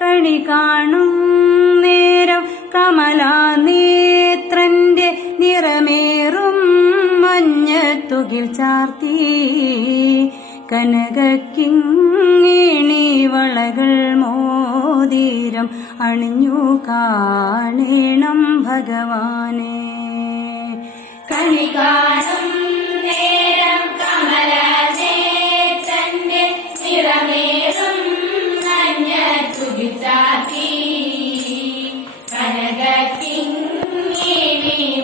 കണി കാണും നേരം കമലാനേത്രന്റെ നിറമേറും മഞ്ഞത്തുകിൽ ചാർത്തി കനകക്കിങ്ങിണി വളകൾ മോതിരം അണിഞ്ഞു കാണണം ഭഗവാനെ. കണി കാണും നേരം കമലനേത്രന്റെ നിറമേറും മഞ്ഞത്തുകിൽ ചാർത്തി കനകക്കിങ്ങിണി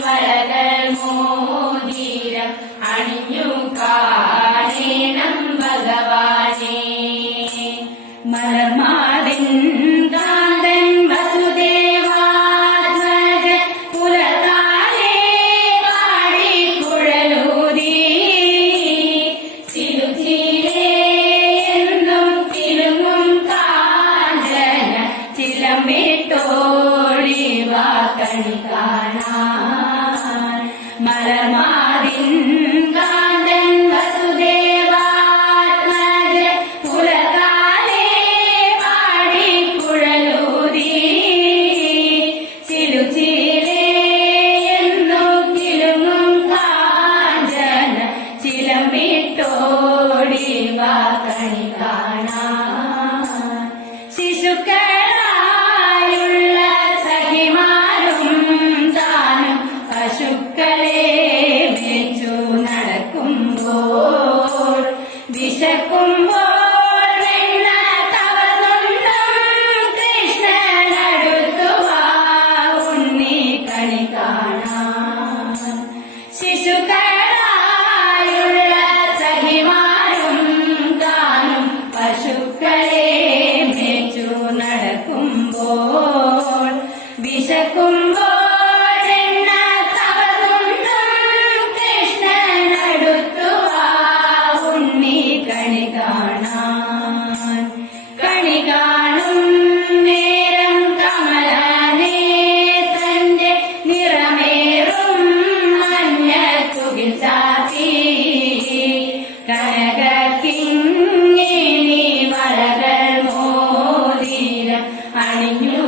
വളകൾ മോതിരം അണിഞ്ഞു കാണണം ഭഗവാനെ. മലർമാതിൻ കാന്തൻ വസുദേവാത്മജൻ പുലകാലേ പാടി കുഴലൂതി സിലുചിലേ എന്നും തിരുങ്ങും കാഞ്ചന ചിലമ്പിട്ടോടിവാ കണി കാണാൻ. മലർമാതിൻ കാന്തൻ വസുദേവാത്മജൻ പുലകാലേ പാടി കുഴലൂതി സിലുചിലേ എന്നും കിലുങ്ങും കാഞ്ചന ചിലമ്പിട്ടോടിവാ കണി കാണാൻ. ശിശുക്കളായുള്ള സഖിമാരും താനും പശുക്കളെ മേച്ചു നടക്കുമ്പോൾ വിശക്കുമ്പോൾ വെണ്ണ കവർന്നുണ്ണും കൃഷ്ണനടുത്തുവാ ഉണ്ണി കണി കാണാൻ. ശിശുക്കളായുള്ള സഖിമാരും താനും പശുക്കളെ മേച്ചു നടക്കുമ്പോൾ വിശക്കുമ്പോൾ വെണ്ണ കവർന്നുണ്ണും കൃഷ്ണനടുത്തുവാ ഉണ്ണി കണി കാണാൻ. കണി കാണും നേരം കമലനേത്രന്റെ നിറമേറും മഞ്ഞത്തുകിൽ ചാർത്തി കനകക്കിങ്ങിണി വളകൾ മോതിരം അണിഞ്ഞു